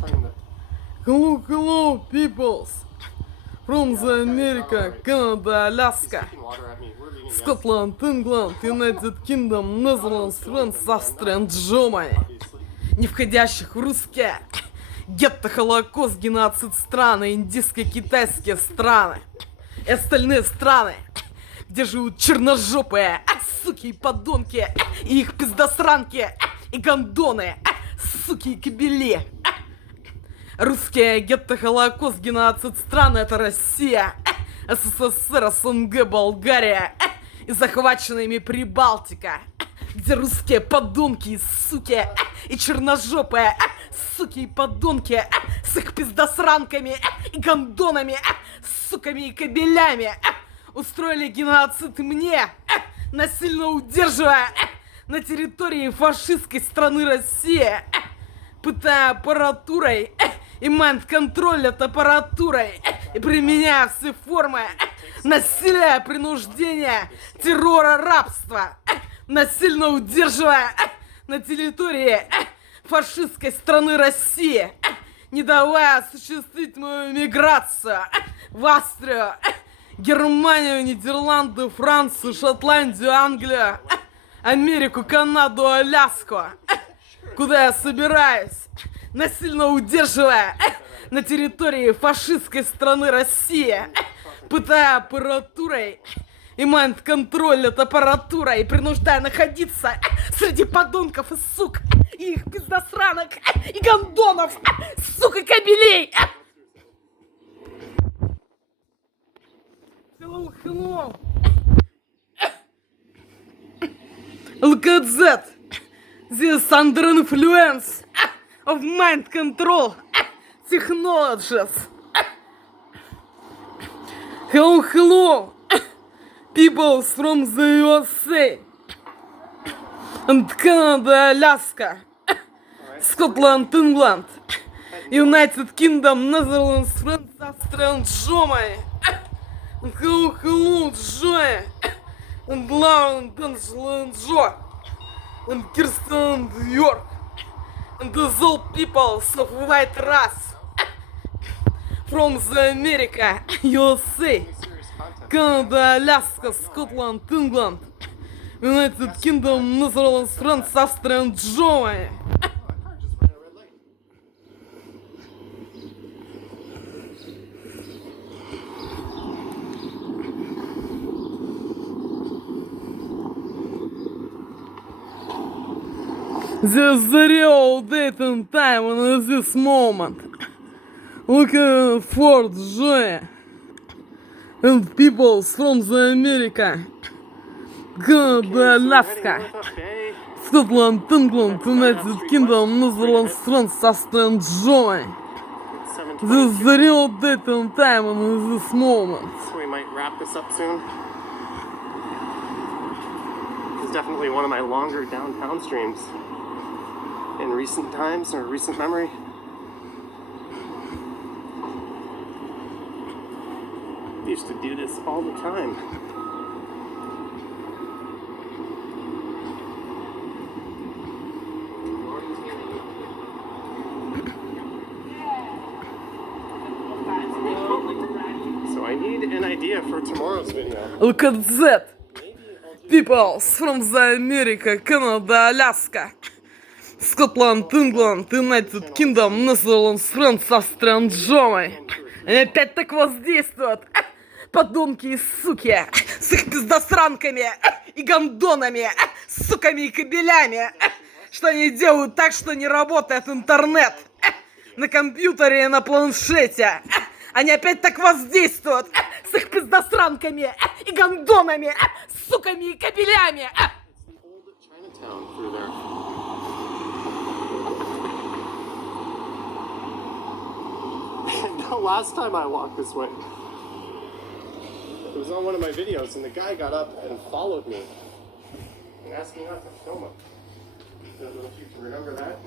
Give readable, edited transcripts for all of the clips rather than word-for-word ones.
Hello, hello, peoples from the America, Canada, Alaska, Scotland, England, United Kingdom, Netherlands, France, Австрия, Германии, не входящих в русские, гетто, Холокост, геноцид страны, индийско-китайские страны и остальные страны, где живут черножопые, суки и подонки, и их пиздосранки, и гондоны, суки и кобели. Русские, гетто, Холокост, геноцид страны — это Россия, СССР, СНГ, Болгария и захваченная ими Прибалтика, где русские подонки и суки, и черножопые суки и подонки с их пиздосранками и гондонами, суками и кобелями устроили геноцид мне, насильно удерживая на территории фашистской страны Россия, пытая аппаратурой и майнд-контроль над аппаратурой и применяя все формы насилия, принуждения, террора, рабства, насильно удерживая на территории фашистской страны России, не давая осуществить мою миграцию в Австрию, Германию, Нидерланды, Францию, Шотландию, Англию, Америку, Канаду, Аляску, куда я собираюсь, насильно удерживая на территории фашистской страны Россия, пытая аппаратурой и майнд-контроль над аппаратурой, и принуждая находиться среди подонков и сук, и их пиздосранок, и гондонов, сук и кобелей. Hello, hello. Look at that. This under influence of mind control technologies. Hello, hello, people from the USA and Canada, Alaska, Scotland, England, United Kingdom, Netherlands, France, Austria, and Germany. And hello, hello, Joy, and Lauren, and Angela, and Joe, and Kirsten, and York, and the all people of white race from the America, USA, Canada, Alaska, Scotland, England, United Kingdom, Netherlands, France, Austria, and Germany. There's the real date and time in this moment. Looking for joy and people from the America, Canada, Alaska, Scotland, England, United Kingdom, Netherlands, France, Austria, and Germany. This is the real date and time in this moment. So we might wrap this up soon. It's definitely one of my longer downtown streams in recent times or recent memory. I used to do this all the time. So I need an idea for tomorrow's video. Look at that! People from the America, Canada, Alaska, Scotland, England, United Kingdom, Netherlands, France, Austria, and Germany. Они опять так воздействуют, подонки и суки, с их пиздосранками и гондонами, суками и кобелями, что они делают так, что не работает интернет на компьютере и на планшете. Они опять так воздействуют с их пиздосранками и гондонами, суками и кобелями. The last time I walked this way, it was on one of my videos, and the guy got up and followed me and asked me not to film him. I don't know if you can remember that.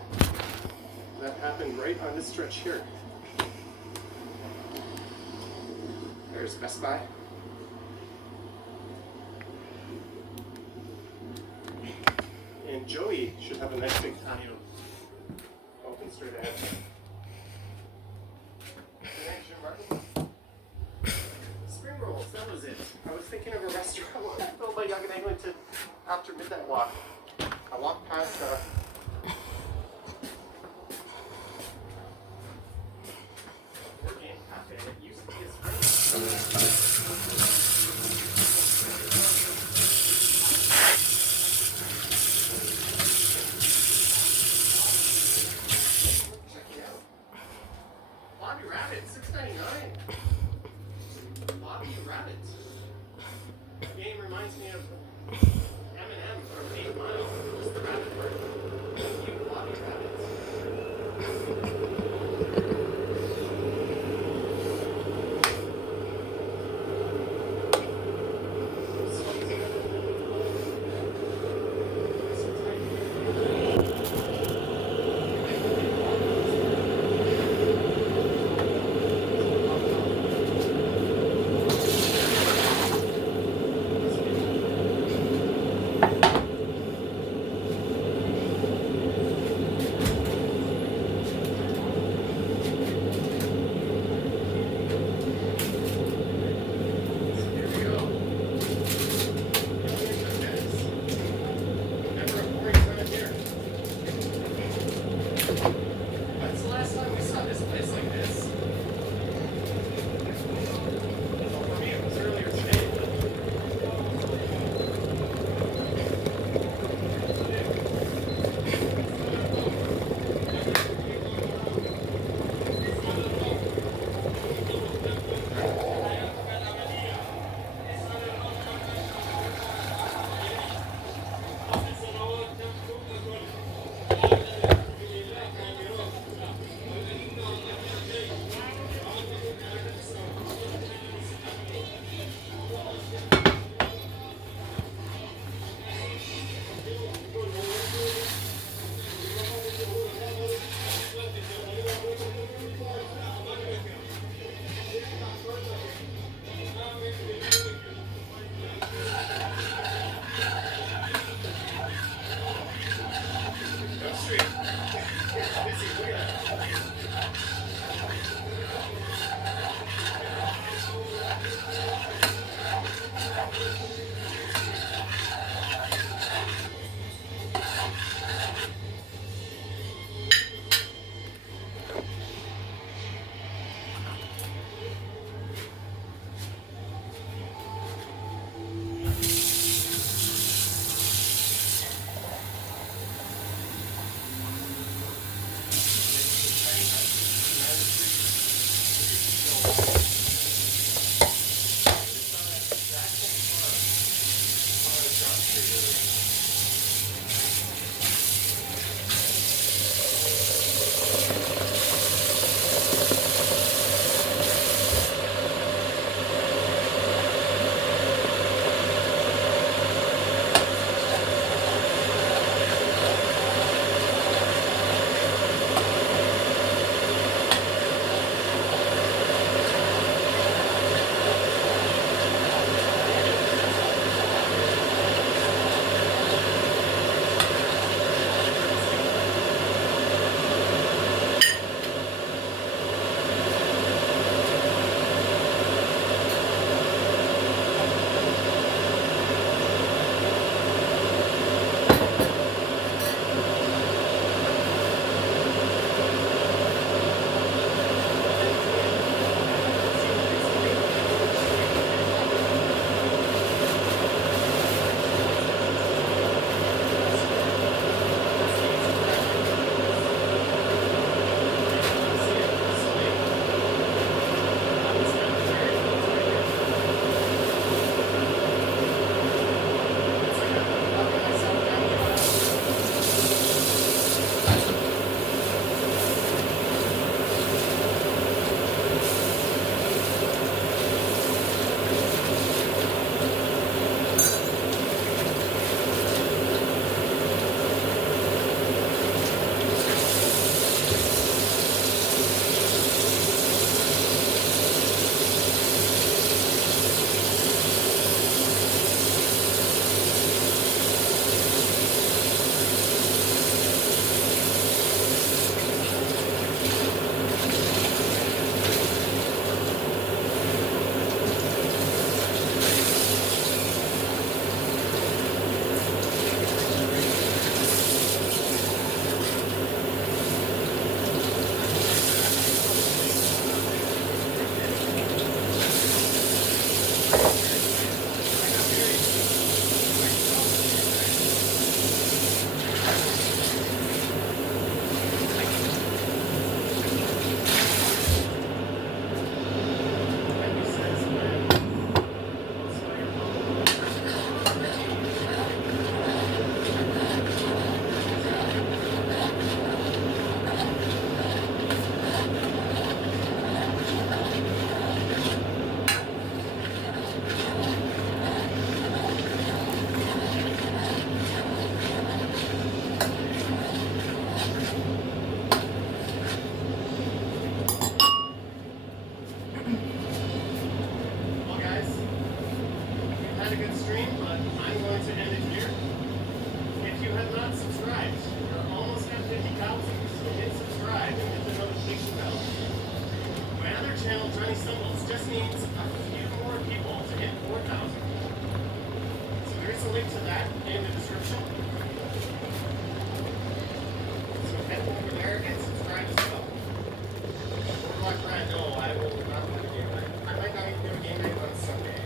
That happened right on this stretch here. There's Best Buy. And Joey should have a nice big patio open straight ahead. young in England to after midnight walk. I walked past Organic Cafe. It used to be a spring. Check it out. Bobby Rabbit, $6.99. Bobby Rabbit. The game reminds me of M&M from 8 Mile. Just the rabbit version. Cute Bobby Rabbits. stream, but I'm going to end it here. If you have not subscribed, we're almost at 50,000, so hit subscribe and hit the notification bell. My other channel, Johnny Stumbles, just needs a few more people to hit 4,000. So there's a link to that in the description. So head over there and subscribe as well. Or like Brad, no, I will not do a game night. I might not even do a game night on Sunday.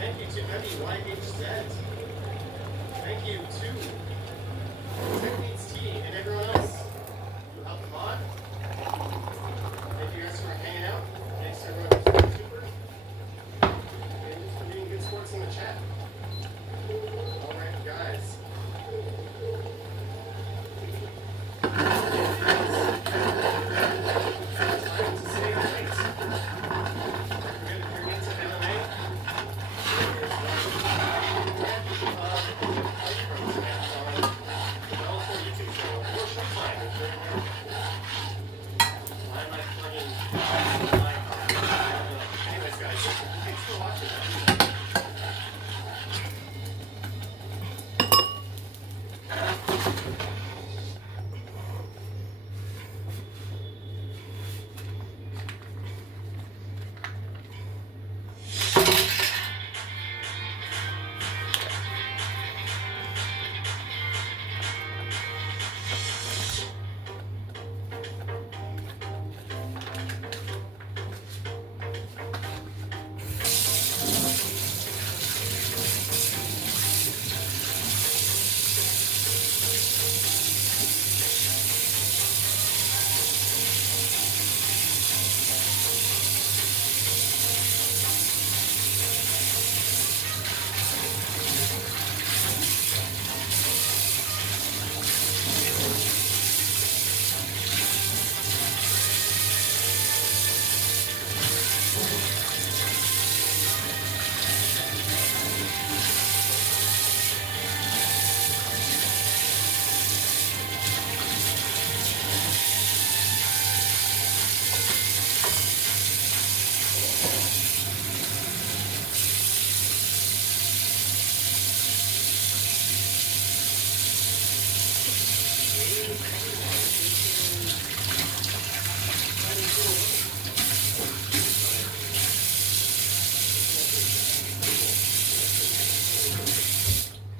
Thank you to WYHZ. Thank you to Techniques T and everyone else who helped mod. Thank you guys for hanging out. Thanks to everyone who's been super. And just for being good sports in the chat. Alright, guys. Time to say goodnight. Don't forget if you're into MMA. Anyways, guys, thanks for watching.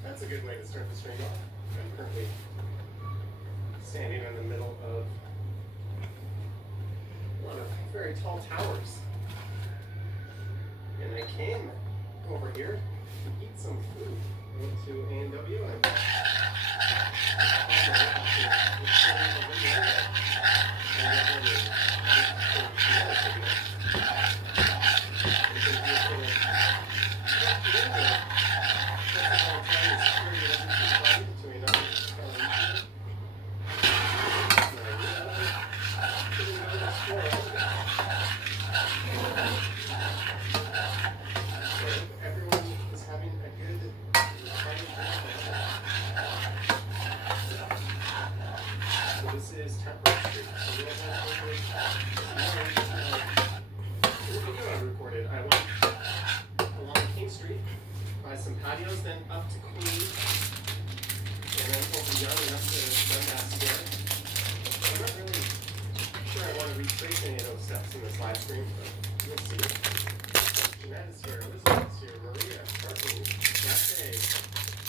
That's a good way to start the stream off. I'm currently standing in the middle of a lot of very tall towers. And I came over here to eat some food. I went to A&W and everyone is having a good so this is Temperate Street. So we don't have this video I recorded. I went along King Street by some patios, then up to Queen, and then over Young and up to Dundas Square. I'm not really sure I want to retrace any of those steps in this live stream, but we'll see. Jeanette is here, Elizabeth is here, Maria, Charlie, Cafe,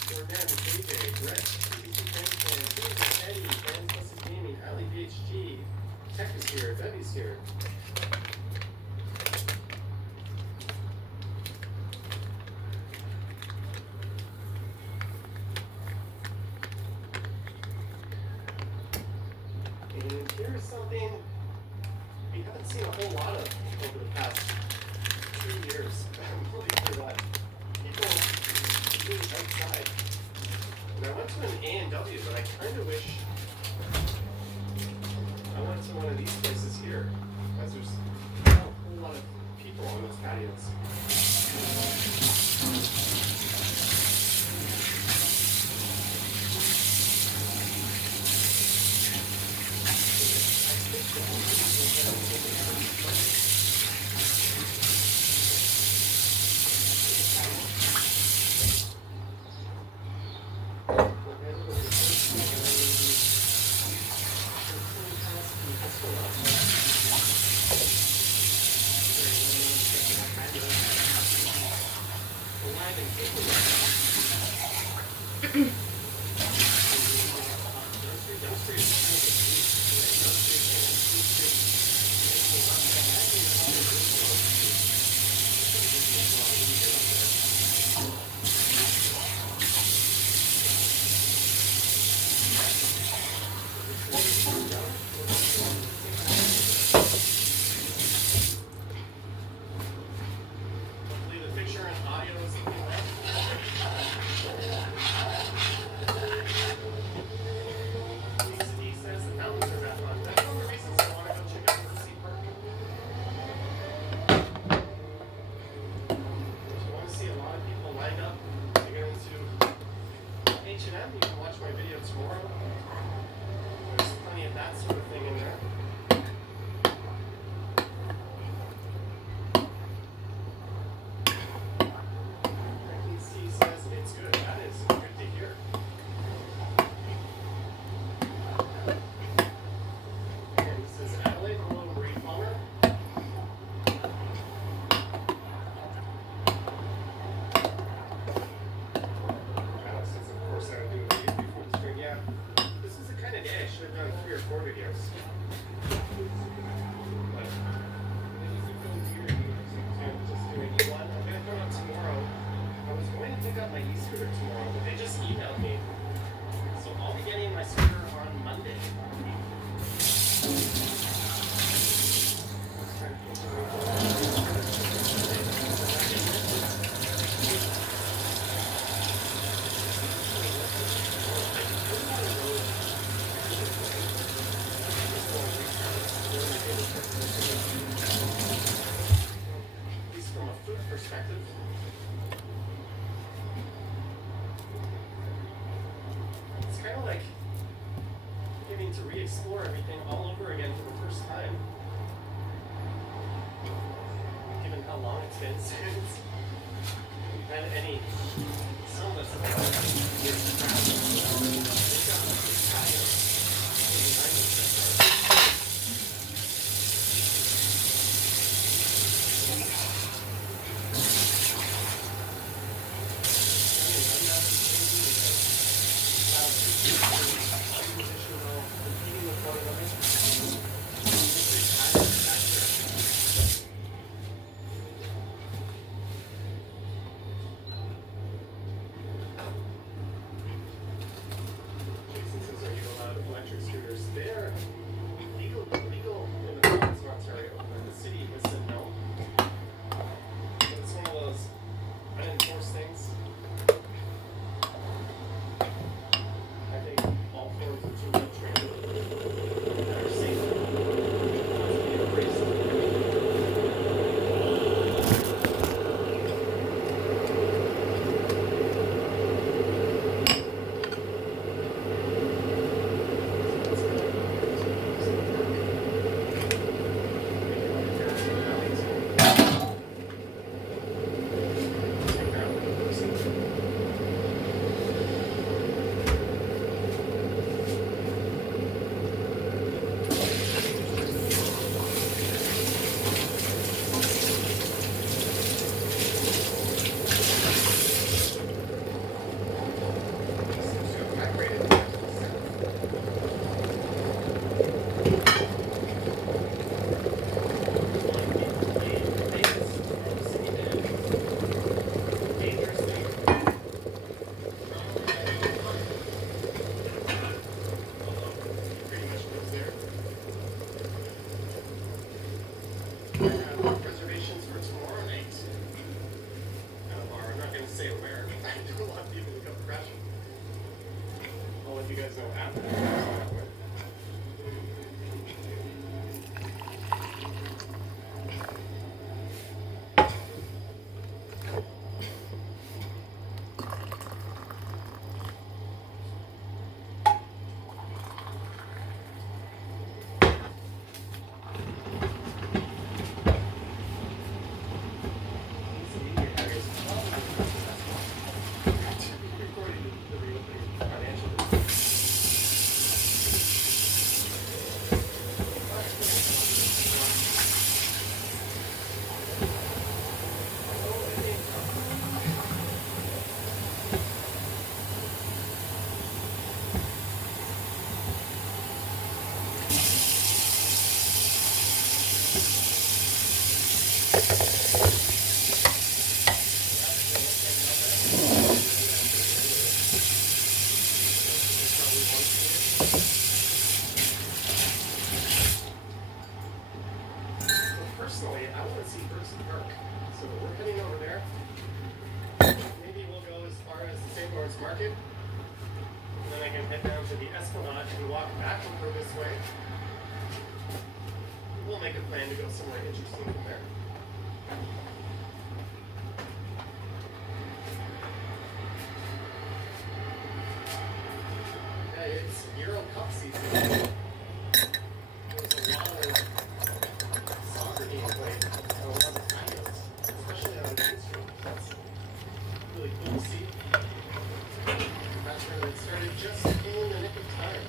Jordan, JJ, Brett, CBC Transpan, Jason, Eddie, Fans Plus Gaming, Ali BHG, Tech is here, Debbie's here. And here's something we haven't seen a whole lot of over the past 2 years. I'm really sure that people being outside. And I went to an A&W, but I kind of wish I went to one of these places here, as there's not a whole lot of people on those patios. You can watch my video tomorrow. There's plenty of that sort of thing in there. He says it's good. That is good to hear. And he says Adelaide, hello, Marie Palmer. This is the kind of day I should have done 3 or 4 videos. But just doing one. I'm going to come out tomorrow. I was going to pick up my e-scooter tomorrow, but they just emailed me. So I'll be getting my scooter on Monday. At least from a food perspective. It's kind of like getting to re-explore everything all over again for the first time. Given how long it's been since we've had any, some of us have had years to travel. They've got a big patio. They're legal in the province of Ontario, and the city has said no. But it's one of those unenforced things. I think all forms of two-wheel transit that are safe must be embraced. Reservations for tomorrow night at a bar. I'm not going to say where. I don't want people to come crashing. I'll let you guys know after. personally, I want to see Bruce Park. So we're heading over there. Maybe we'll go as far as the St. Lawrence Market. And then I can head down to the Esplanade and walk back over this way. We'll make a plan to go somewhere interesting from there. Hey, it's Euro Cup season. There's a lot of soccer being played on a lot of the patios, especially on the Main Street. That's really cool to see. That's where it started just in the nick of time.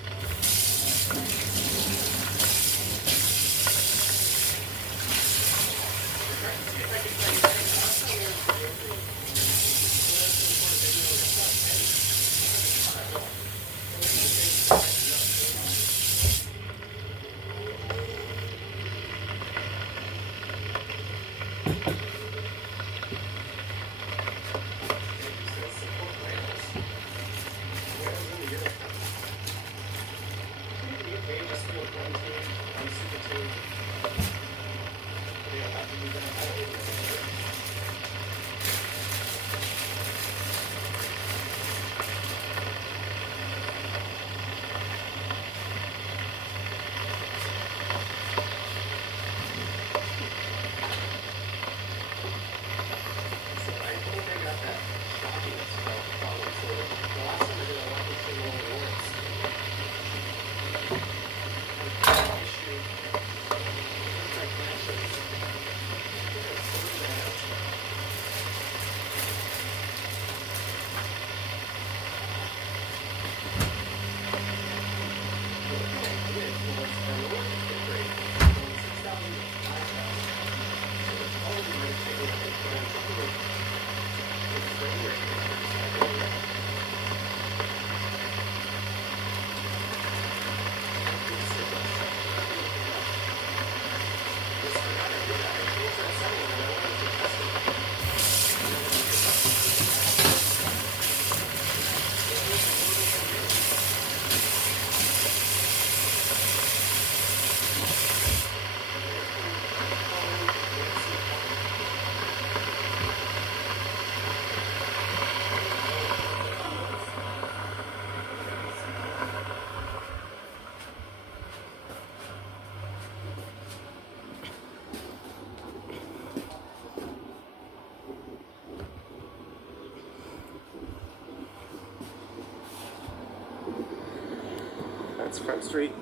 That's Front Street.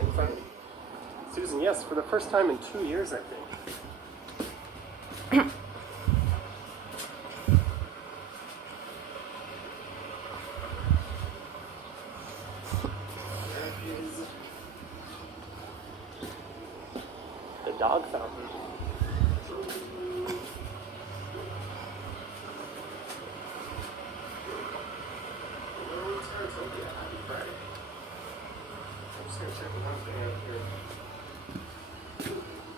In front. Susan, yes, for the first time in 2 years, I think. There is the dog fountain.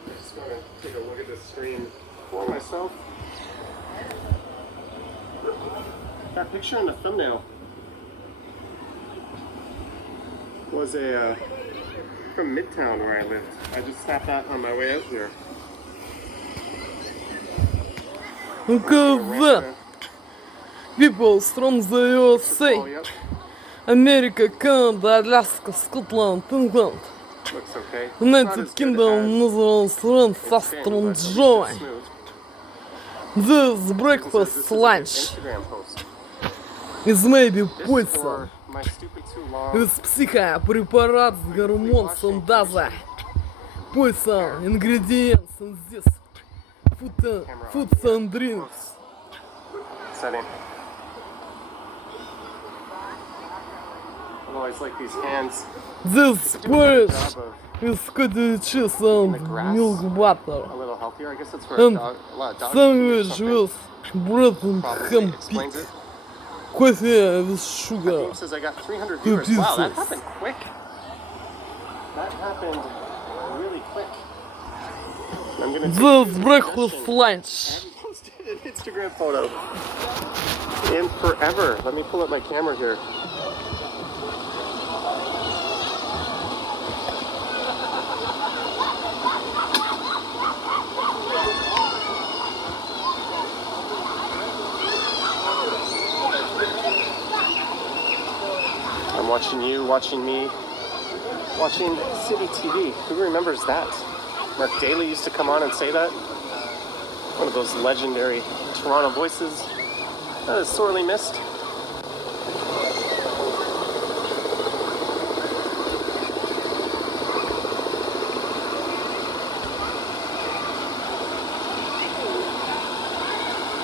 I just want to take a look at this screen for myself. That picture in the thumbnail was a from Midtown where I lived. I just snapped that on my way out here. Канада. People from the USA. Oh, yep. Америка, Канада, Аляска, Скотланд, England. Looks okay. United Kingdom, Netherlands, France, Austria, and Germany. This breakfast lunch is maybe poison. This psycho-препарат с гормон сандаза. Poison ingredients in this foods and drinks. Setting. I've always liked these hands. This porridge is cottage cheese and milk butter. A little healthier, I guess that's for And a lot of dogs. sandwich with bread and ham Explains it. coffee with sugar. Team says I got 300 viewers. Wow, that happened quick. That happened really quick. I'm gonna This breakfast lunch. I haven't posted an Instagram photo in forever. Let me pull up my camera here. watching you, watching me, watching City TV. Who remembers that? Mark Daly used to come on and say that. One of those legendary Toronto voices that is sorely missed.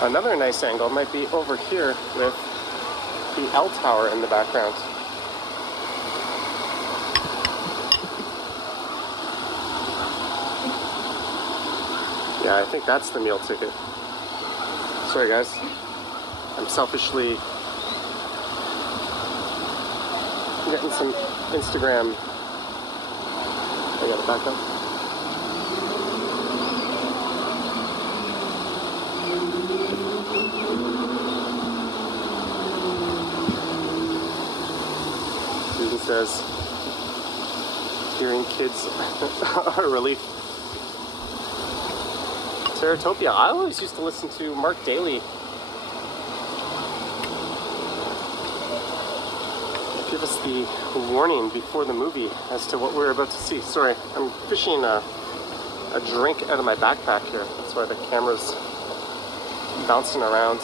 Another nice angle might be over here with the L Tower in the background. Yeah, I think that's the meal ticket. Sorry guys, I'm selfishly getting some Instagram. I gotta back up. Susan says, hearing kids are a relief. Teratopia. I always used to listen to Mark Daly. Give us the warning before the movie as to what we're about to see. Sorry, I'm fishing a drink out of my backpack here. That's why the camera's bouncing around.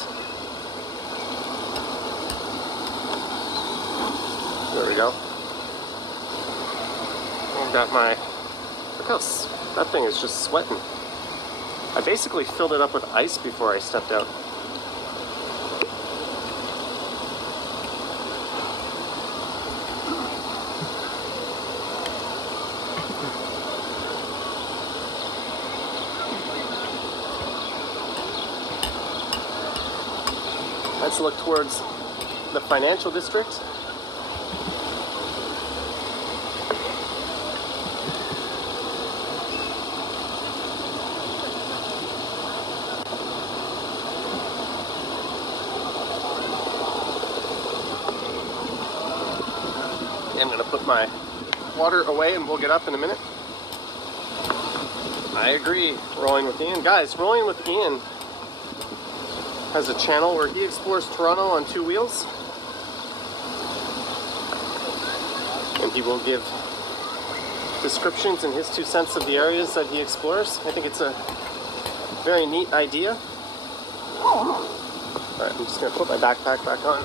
There we go. I've got my, look how that thing is just sweating. I basically filled it up with ice before I stepped out. Let's look towards the financial district. I'm going to put my water away and we'll get up in a minute. I agree, Rolling with Ian. Guys, Rolling with Ian has a channel where he explores Toronto on 2 wheels. And he will give descriptions and his 2 cents of the areas that he explores. I think it's a very neat idea. Alright, I'm just going to put my backpack back on.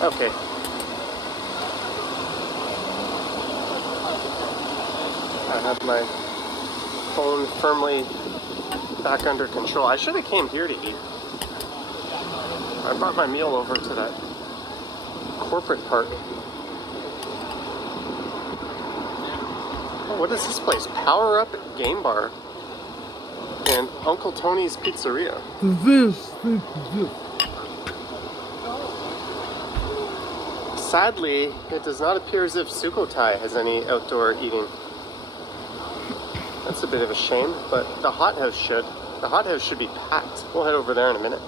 Okay. I have my phone firmly back under control. I should have came here to eat. I brought my meal over to that corporate part. Oh, what is this place? Power Up Game Bar and Uncle Tony's Pizzeria. Sadly, it does not appear as if Sukhothai has any outdoor eating. That's a bit of a shame, but the hot house should. The hot house should be packed. We'll head over there in a minute.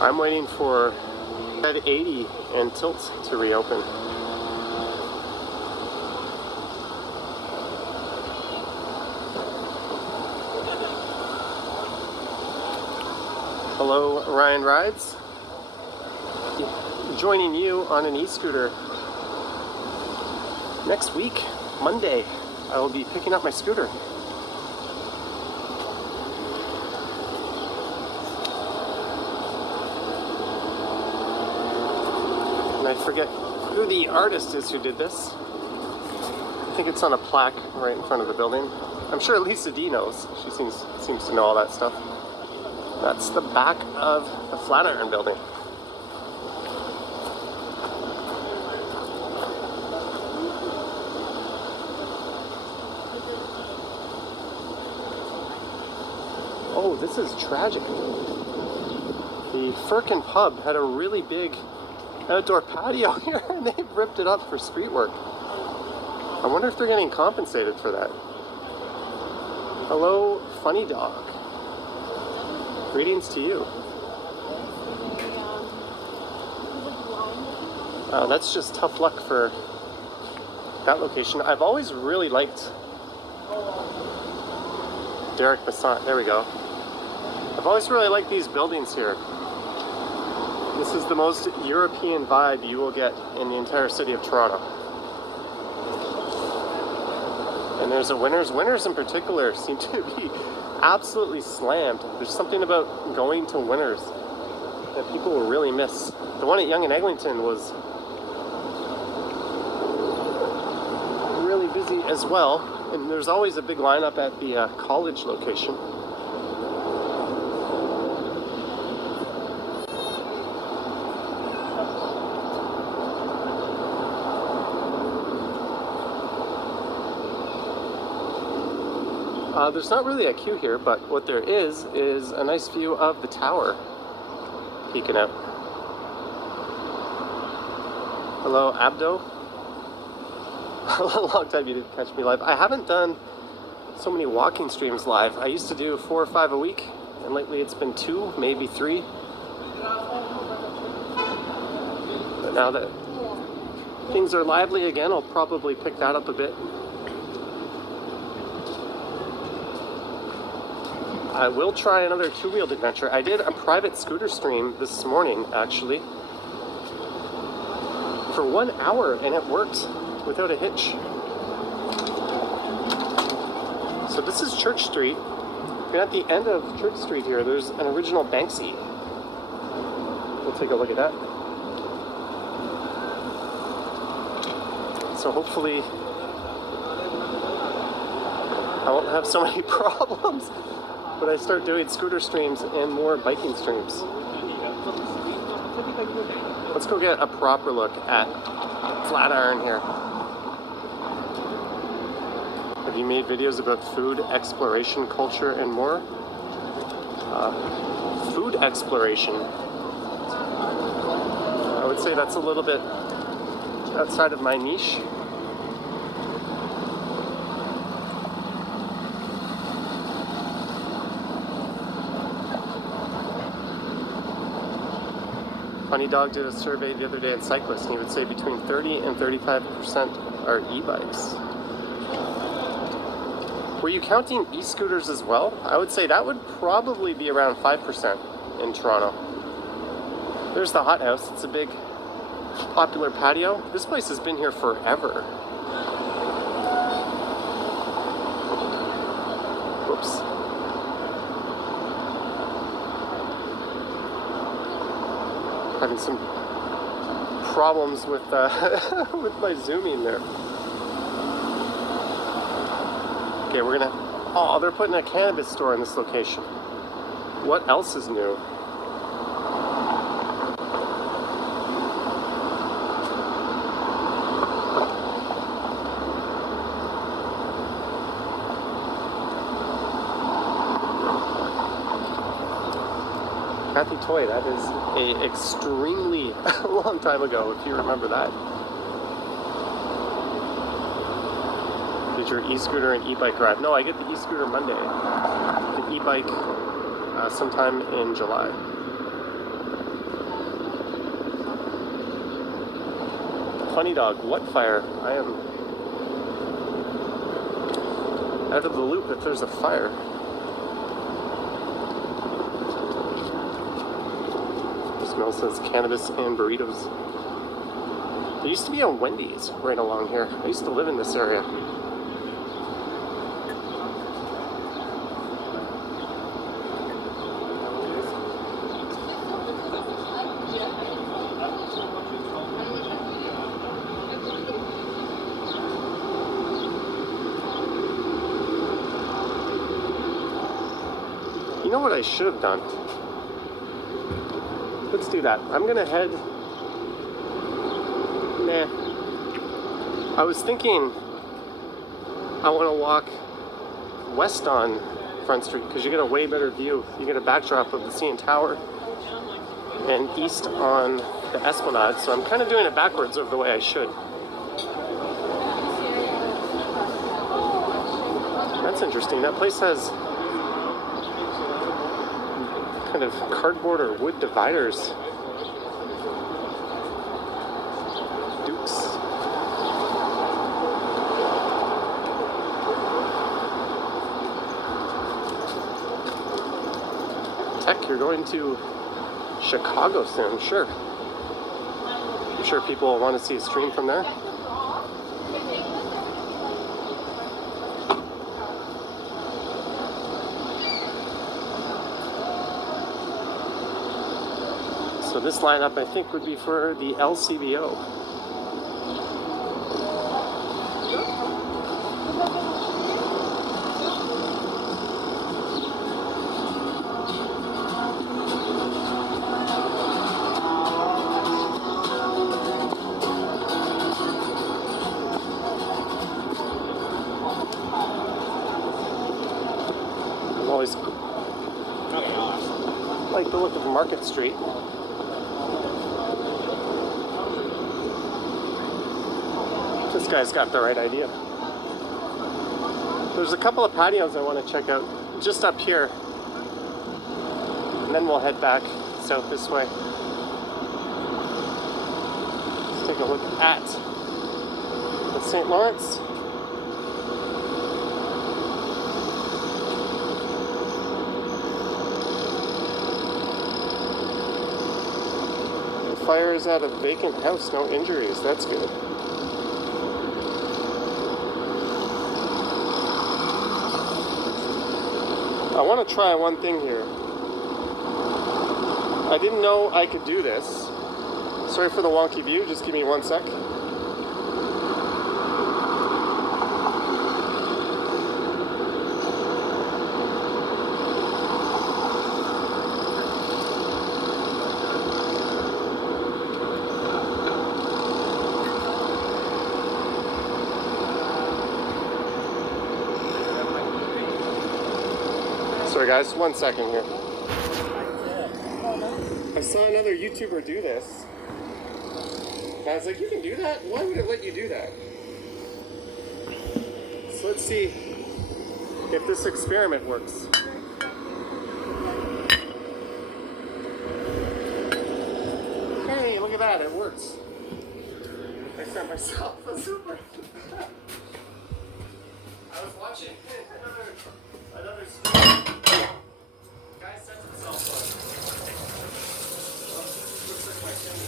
I'm waiting for Bed 80 and Tilt to reopen. Hello, Ryan Rides. Joining you on an e-scooter. Next week, Monday, I will be picking up my scooter. And I forget who the artist is who did this. I think it's on a plaque right in front of the building. I'm sure Lisa D knows. She seems to know all that stuff. That's the back of the Flatiron building. Oh, this is tragic. The Firkin Pub had a really big outdoor patio here and they've ripped it up for street work. I wonder if they're getting compensated for that. Hello, Funny Dog. Greetings to you. That's just tough luck for that location. I've always really liked Derek Bassant. There we go. I've always really liked these buildings here. This is the most European vibe you will get in the entire city of Toronto. And there's a Winners. Winners in particular seem to be absolutely slammed. There's something about going to Winners that people will really miss. The one at Yonge and Eglinton was really busy as well. And there's always a big lineup at the college location. There's not really a queue here, but what there is a nice view of the tower peeking out. Hello, Abdo. A long time you didn't catch me live. I haven't done so many walking streams live. I used to do 4 or 5 a week, and lately it's been 2, maybe 3. But now that things are lively again, I'll probably pick that up a bit. I will try another 2-wheeled adventure. I did a private scooter stream this morning, actually, for 1 hour, and it worked without a hitch. So this is Church Street, and at the end of Church Street here, there's an original Banksy. We'll take a look at that. So hopefully I won't have so many problems but I start doing scooter streams and more biking streams. Let's go get a proper look at Flatiron here. Have you made videos about food exploration, culture, and more? Food exploration. I would say that's a little bit outside of my niche. Funny Dog did a survey the other day at cyclists, and he would say between 30 and 35% are e-bikes. Were you counting e-scooters as well? I would say that would probably be around 5% in Toronto. There's the Hot House. It's a big, popular patio. This place has been here forever. Whoops. Having some problems with with my zooming there. Okay, we're gonna. Oh, they're putting a cannabis store in this location. What else is new? Kathy Toy, that is a extremely long time ago, if you remember that. Did your e-scooter and e-bike arrive? No, I get the e-scooter Monday. The e-bike sometime in July. Funny Dog, what fire? I am out of the loop if there's a fire. Smell says cannabis and burritos. There used to be a Wendy's right along here. I used to live in this area. You know what I should have done? Let's do that. I'm gonna head. Nah. I was thinking I want to walk west on Front Street because you get a way better view. You get a backdrop of the CN Tower, and east on the Esplanade. So I'm kind of doing it backwards of the way I should. That's interesting. That place has kind of cardboard or wood dividers. heck, you're going to Chicago soon, sure. I'm sure people want to see a stream from there. So this lineup, I think, would be for the LCBO. I'm always like the look of Market Street. This guy's got the right idea. There's a couple of patios I want to check out just up here. And then we'll head back south this way. Let's take a look at the St. Lawrence. The fire is at a vacant house, no injuries. That's good. I want to try one thing here. I didn't know I could do this. Sorry for the wonky view, just give me 1 sec. Sorry guys, 1 second here. I saw another YouTuber do this. And I was like, you can do that? Why would it let you do that? So let's see if this experiment works. Hey, look at that, it works. I sent myself a super. I was watching another stream. Guy sets himself up. Looks like my thing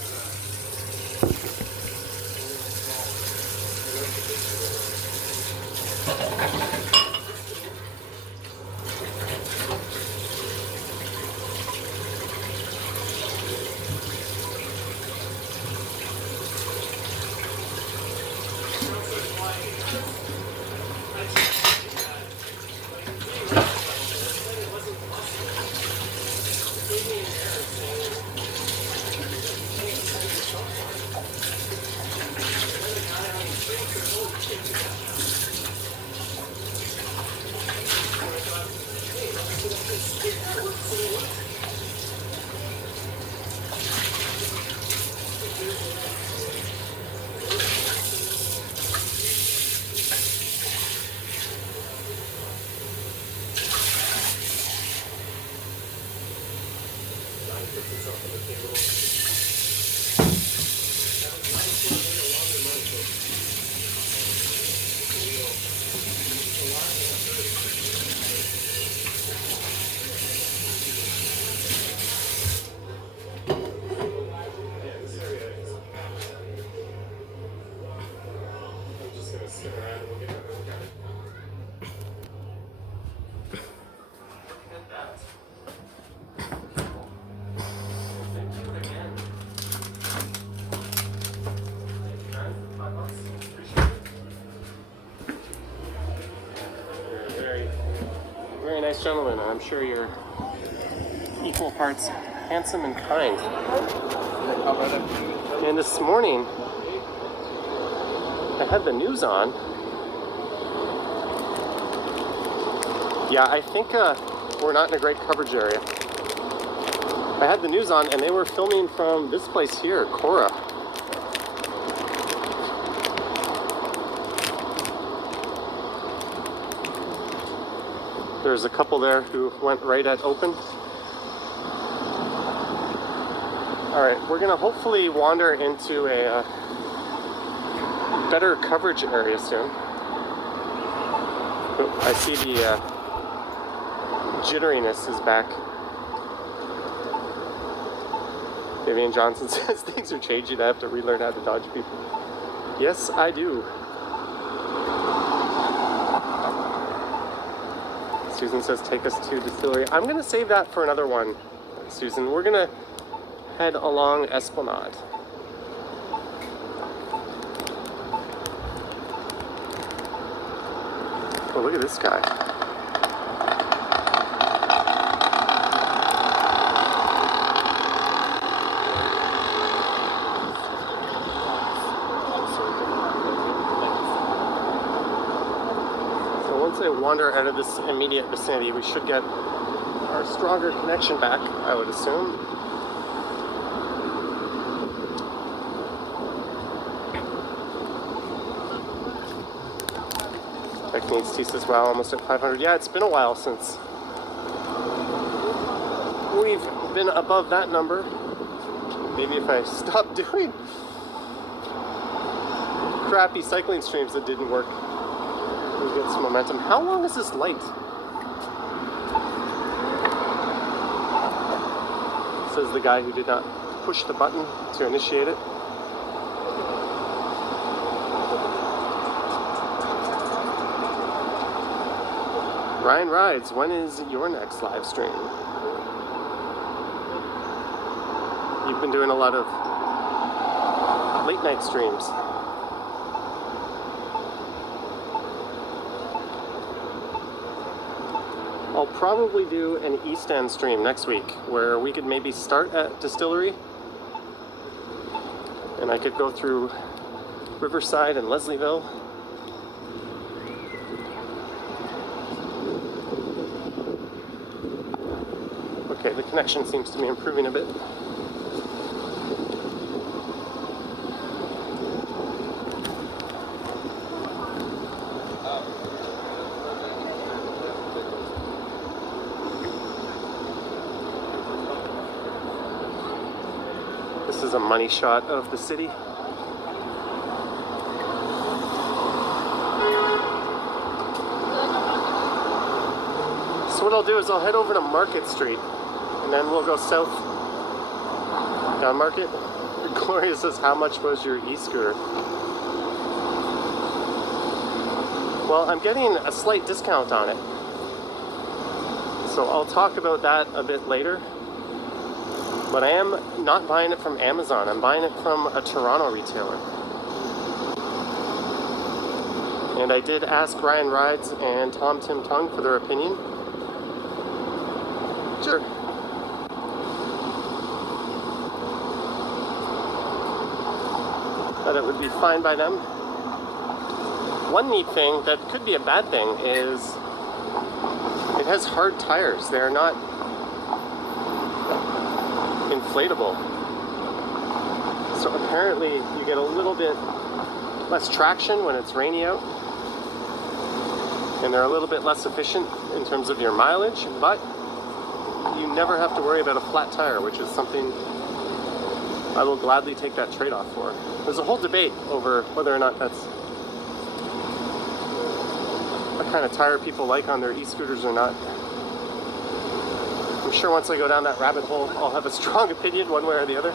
nice gentlemen. I'm sure you're equal parts handsome and kind. And this morning, I had the news on. Yeah, I think we're not in a great coverage area. I had the news on and they were filming from this place here, Cora. There's a couple there who went right at open. All right, we're gonna hopefully wander into a better coverage area soon. Oh, I see the jitteriness is back. Vivian Johnson says things are changing. I have to relearn how to dodge people. Yes, I do. Susan says take us to distillery. I'm gonna save that for another one, Susan. We're gonna head along Esplanade. Oh, look at this guy. So once I wander out of this immediate vicinity, we should get our stronger connection back, I would assume. Tech needs teeth as well, almost at 500. Yeah, it's been a while since we've been above that number. Maybe if I stop doing crappy cycling streams that didn't work, we'll get some momentum. How long is this light? Says the guy who did not push the button to initiate it. Ryan Rides, when is your next live stream? You've been doing a lot of late night streams. I'll probably do an East End stream next week where we could maybe start at Distillery and I could go through Riverside and Leslieville. Okay, the connection seems to be improving a bit. This is a money shot of the city. So what I'll do is I'll head over to Market Street and then we'll go south down Market. Gloria says, how much was your e-scooter? Well, I'm getting a slight discount on it. So I'll talk about that a bit later. But I am not buying it from Amazon. I'm buying it from a Toronto retailer. And I did ask Ryan Rides and Tom Tim Tung for their opinion. Sure. That it would be fine by them. One neat thing that could be a bad thing is it has hard tires. They're not inflatable. So apparently you get a little bit less traction when it's rainy out. And they're a little bit less efficient in terms of your mileage, but you never have to worry about a flat tire, which is something I will gladly take that trade-off for. There's a whole debate over whether or not that's the kind of tire people like on their e-scooters or not. I'm sure once I go down that rabbit hole, I'll have a strong opinion one way or the other.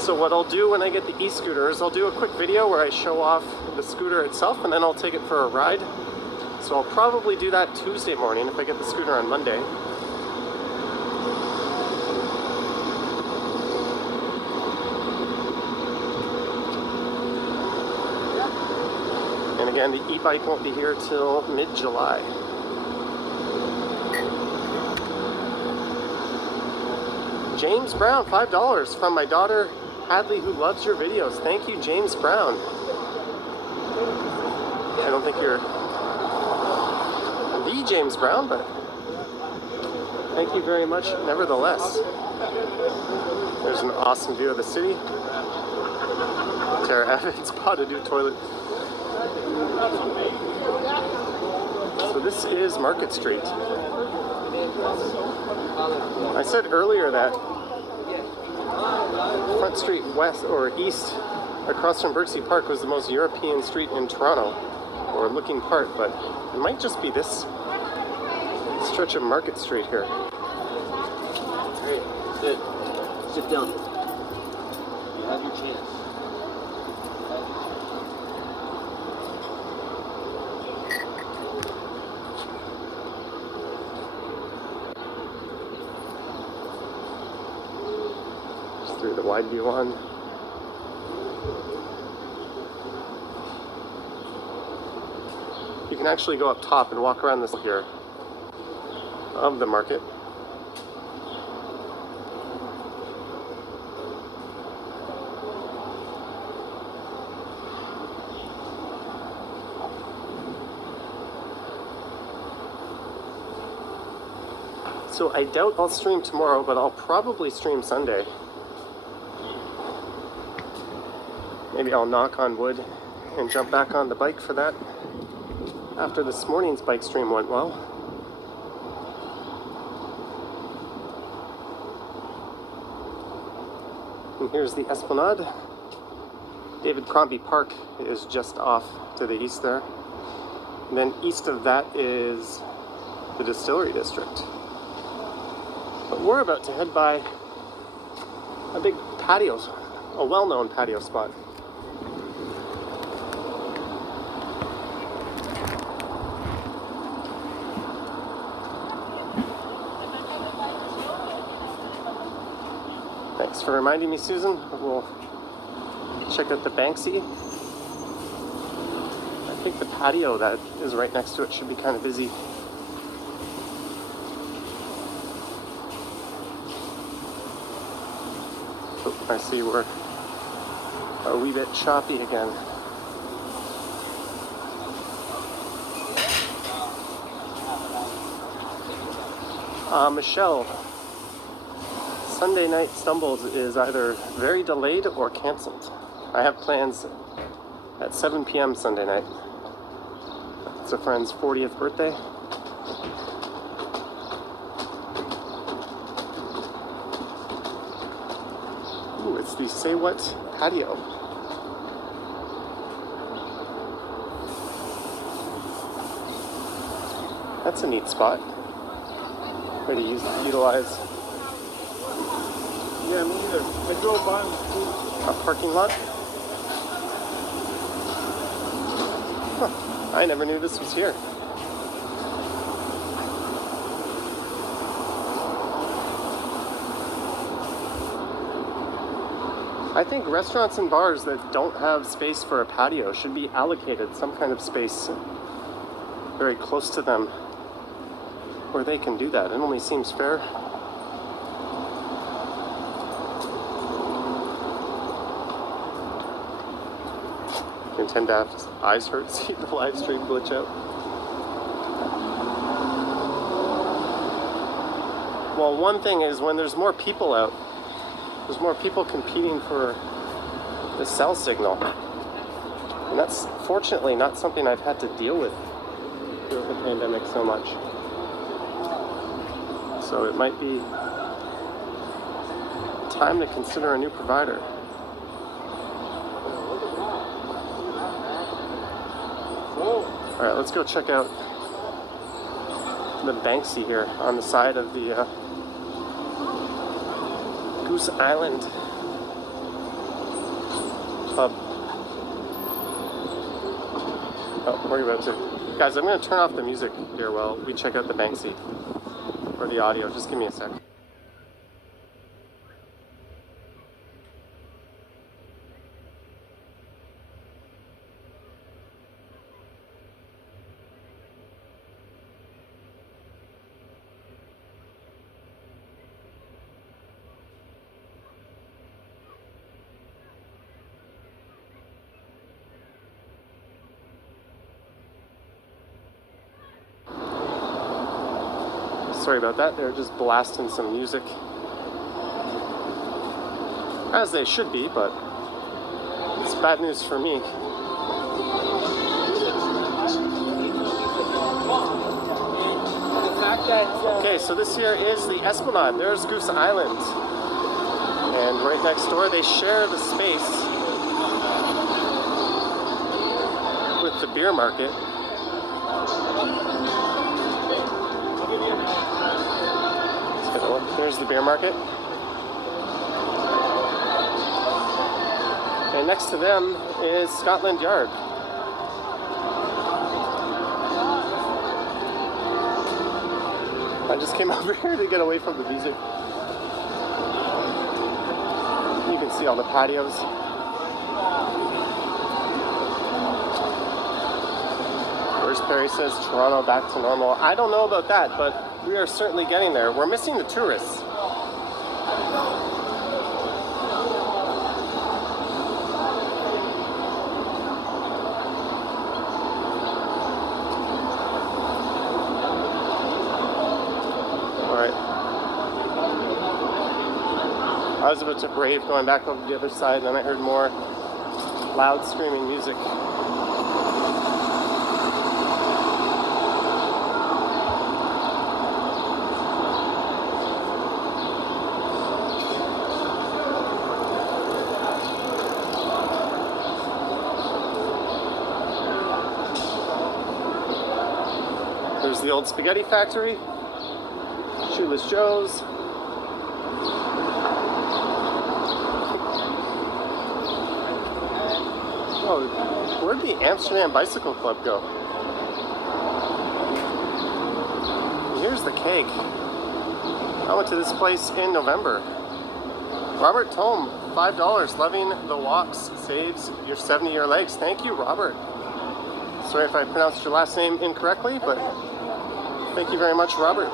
So what I'll do when I get the e-scooter is I'll do a quick video where I show off the scooter itself and then I'll take it for a ride. So I'll probably do that Tuesday morning if I get the scooter on Monday. And again, the e-bike won't be here till mid-July. James Brown, $5 from my daughter Hadley, who loves your videos. Thank you, James Brown. I don't think you're the James Brown, but thank you very much nevertheless. There's an awesome view of the city. Tara Evans bought a new toilet. So this is Market Street. I said earlier that Front Street West or East across from Birksea Park was the most European street in Toronto. or looking part, but it might just be this stretch of Market Street here. Great. Good. Sit down. You have your chance. Just threw the wide view on. You can actually go up top and walk around this here of the market. So I doubt I'll stream tomorrow, but I'll probably stream Sunday. Maybe I'll knock on wood and jump back on the bike for that after this morning's bike stream went well. And here's the Esplanade. David Crombie Park is just off to the east there. And then east of that is the Distillery District. But we're about to head by a big patio, a well-known patio spot. Thanks for reminding me, Susan. We'll check out the Banksy. I think the patio that is right next to it should be kind of busy. Oh, I see we're a wee bit choppy again. Michelle, Sunday Night Stumbles is either very delayed or canceled. I have plans at 7 p.m. Sunday night. It's a friend's 40th birthday. Ooh, it's the Say What patio. That's a neat spot. Way to utilize Yeah, me either. I drove by and a parking lot. Huh. I never knew this was here. I think restaurants and bars that don't have space for a patio should be allocated some kind of space very close to them where they can do that. It only seems fair. You tend to have eyes hurt, see the live stream glitch out. Well, one thing is when there's more people out, there's more people competing for the cell signal. And that's fortunately not something I've had to deal with throughout the pandemic so much. So it might be time to consider a new provider. All right, let's go check out the Banksy here on the side of the Goose Island pub. Oh, we're about to. Guys, I'm going to turn off the music here while we check out the Banksy. Or the audio. Just give me a sec. Sorry about that, they're just blasting some music. As they should be, but it's bad news for me. Okay, so this here is the Esplanade. There's Goose Island. And right next door, they share the space with the beer market. There's the beer market. And next to them is Scotland Yard. I just came over here to get away from the music. You can see all the patios. Where's Perry says Toronto back to normal. I don't know about that, but we are certainly getting there. We're missing the tourists. I was about to brave going back over the other side, and then I heard more loud screaming music. There's the old spaghetti factory, Shoeless Joe's. Oh, where'd the Amsterdam Bicycle Club go? Here's the keg. I went to this place in November. Robert Tome, $5. Loving the walks saves your 70-year legs. Thank you, Robert. Sorry if I pronounced your last name incorrectly, but thank you very much, Robert.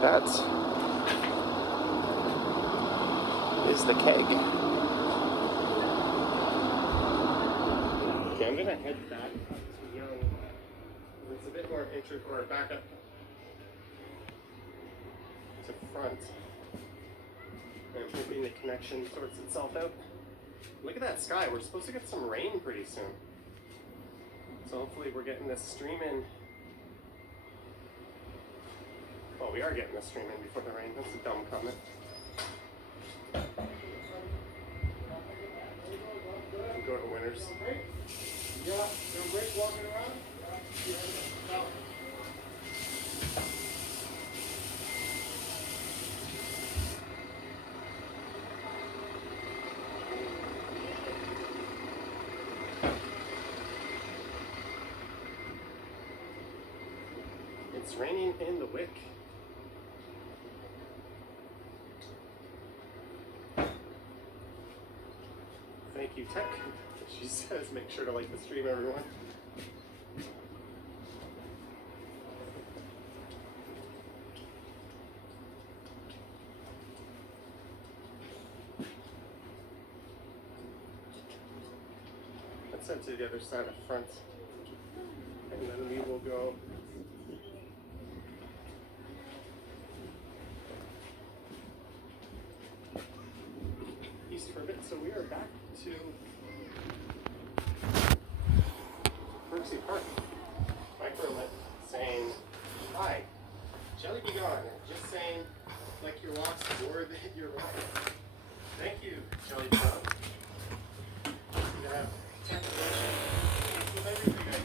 That is the keg. Okay, I'm gonna head back to Young. It's a bit more or back up to front. I'm hoping the connection sorts itself out. Look at that sky. We're supposed to get some rain pretty soon. So hopefully we're getting this stream in. Well, we are getting the stream in before the rain. That's a dumb comment. We'll go to Winners. Yeah, you're great walking around. It's raining in the Wick. Thank you, Tech. She says, make sure to like the stream, everyone. Let's head to the other side of front, and then we will go east for a bit. So we are back to Brooksy Park. Microlit saying, hi, Jelly be gone. Just saying, like your walks or your ride. Thank you, Jelly be gone. You have technical issues with everything I do.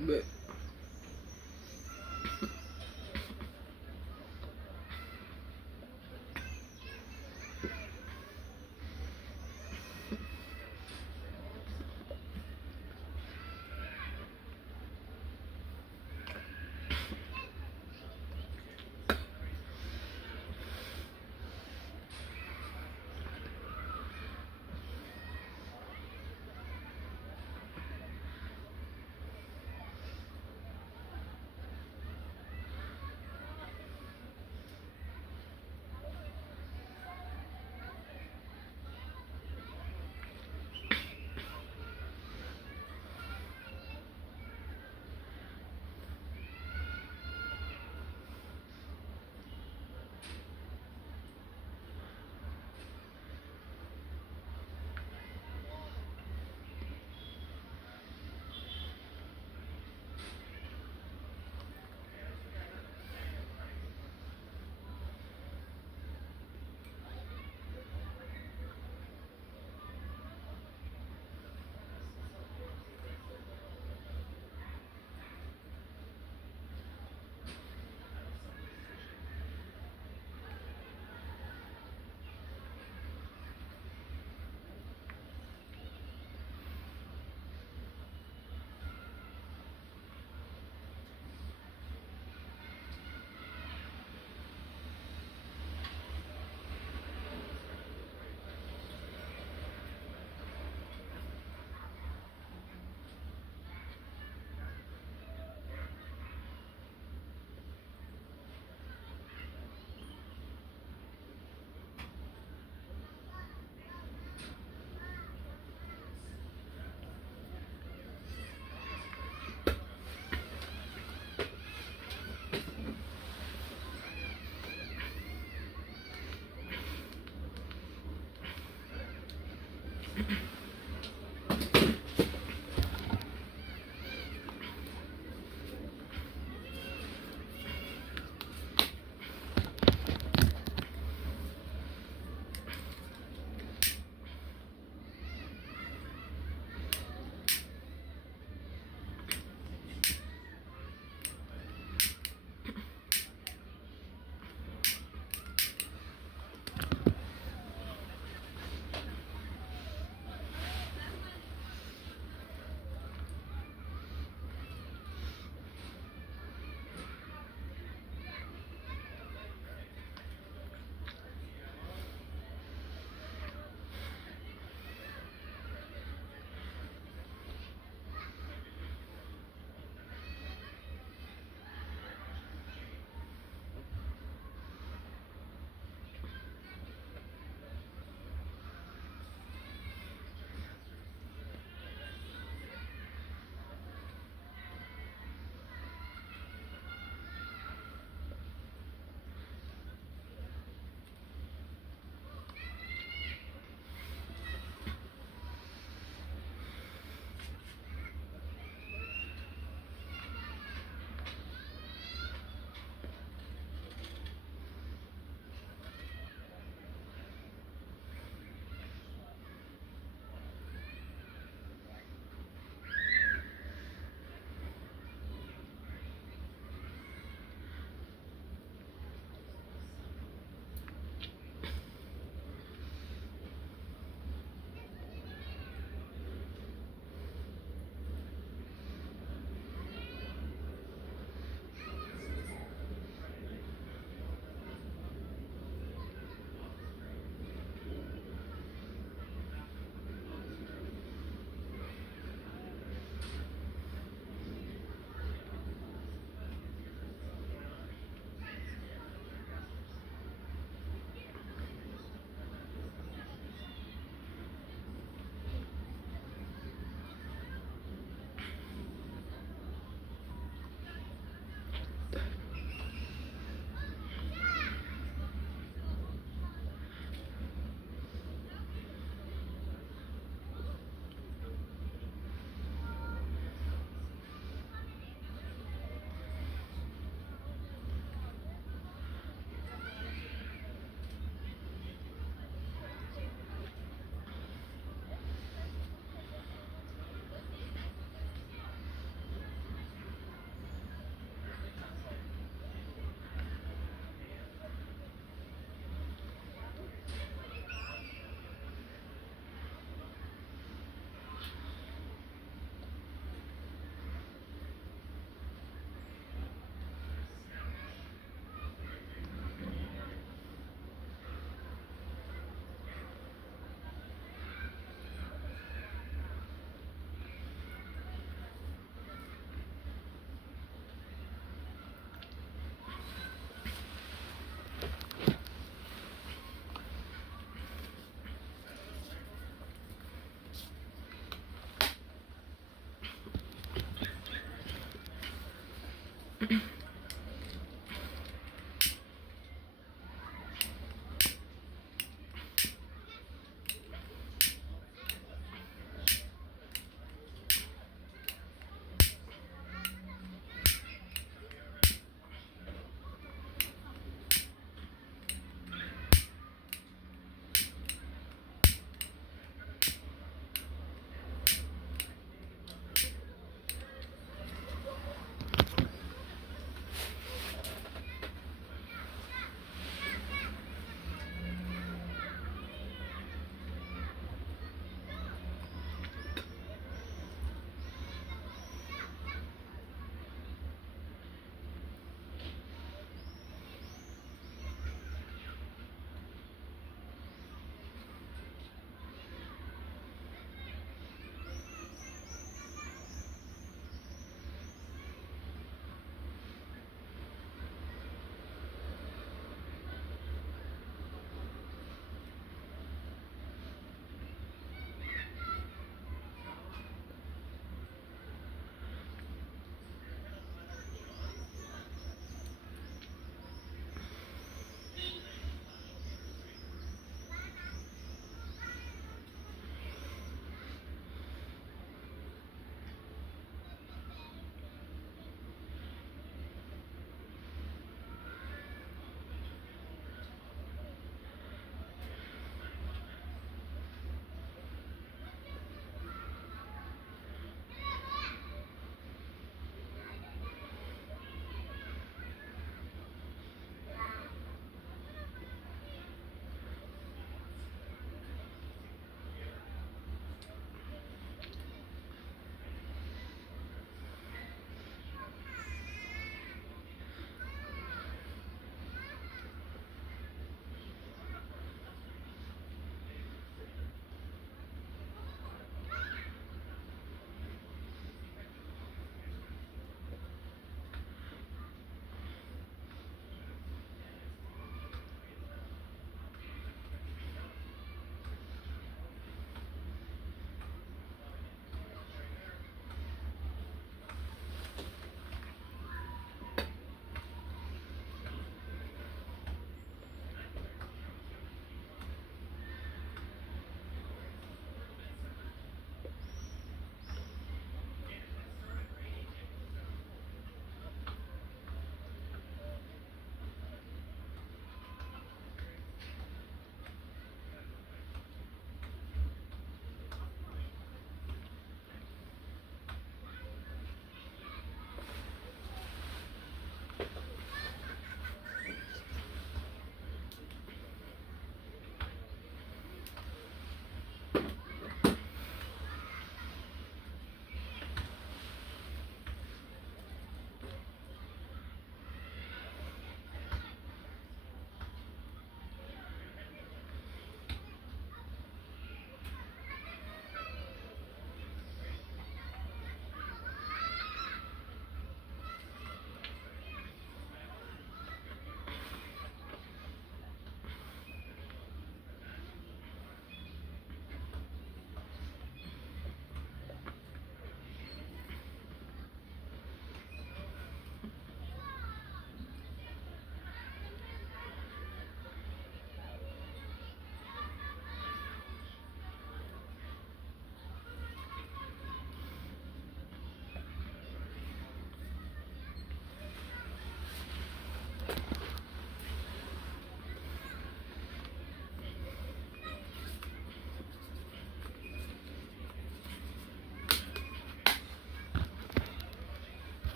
But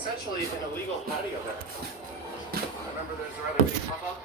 essentially an illegal patio there. I remember there's a rather big pop-up.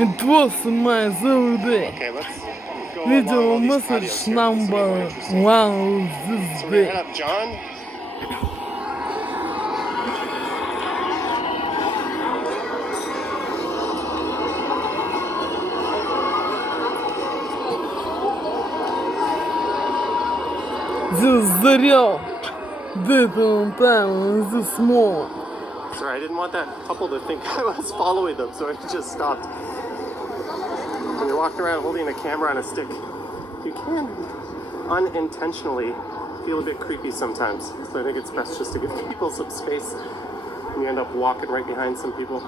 It was my day. Okay, let's go Video along all these message patios here. See any more number interesting. one of this So we're gonna day. head up John. This zero. This time is small. Sorry, I didn't want that couple to think I was following them, so I just stopped. When you're walking around holding a camera on a stick, you can unintentionally feel a bit creepy sometimes. So I think it's best just to give people some space. And you end up walking right behind some people.